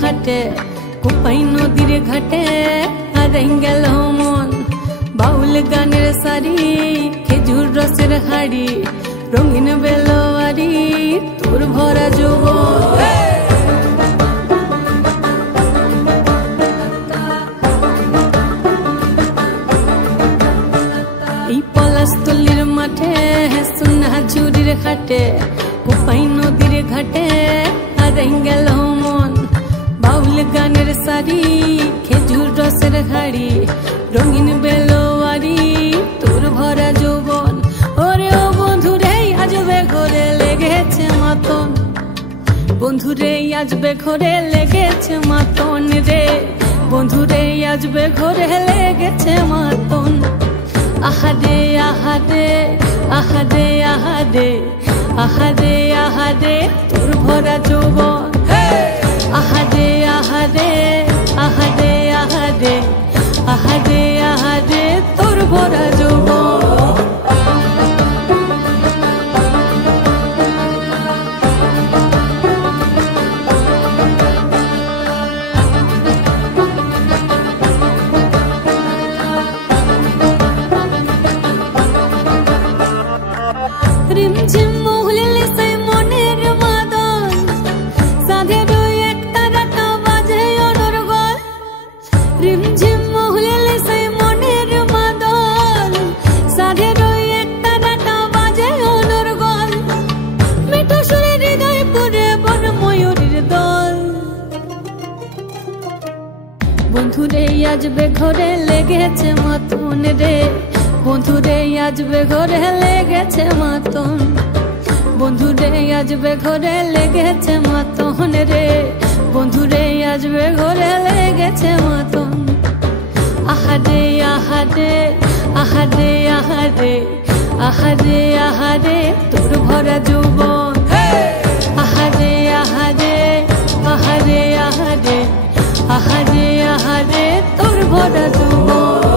খাটে কোপাই নদীর ঘাটে হারাই গেল মন বাউল গানের সারি খেজুর রসের হাড়ি রঙিন বেলোয়ারি তোর ভরা যৌবন এই পলাশতলির মাঠে সোনা ঝুরির খাটে কোপাই নদীর ঘাটে হারাই গেল মন বাউল গানের সারি খেজুর রসের হাড়ি রঙিন বেলোয়ারি তোর ভরা যৌবন ওরে ও বন্ধুরে আজবে ঘরে লেগেছে মাতন বন্ধুরে আজবে ঘরে লেগেছে মাতন রে বন্ধুরে আজবে ঘরে লেগেছে মাতন আহারে আহারে আহারে আহারে আহারে আহারে তোর ভরা যৌবন আহারে আহারে আহারে আহারে আহারে আহারে তোর ভরা যৌবন রিমঝিম মহুলিলে সেই মনের মাদল সাধের এক তারাটা বাজে অনর্গল রিমঝিম মহুলিলে সেই মনের মাদল সাধের এক তারাটা বাজে অনর্গল মিঠো সুরে হৃদয় পুরে বন ময়ূরীর দল বন্ধুরে আজবে ঘরে লেগেছে মাতন রে বন্ধুরে আজবে ঘরে লেগেছে মাতন বন্ধুরে আজবে ঘরে লেগেছে মাতন রে বন্ধুরে আজবে ঘরে লেগেছে মাতন আহারে আহারে আহারে আহারে আহারে আহারে তোর ভরা যৌবন আহারে আহারে আহারে আহারে আহারে আহারে তোর ভরা যৌবন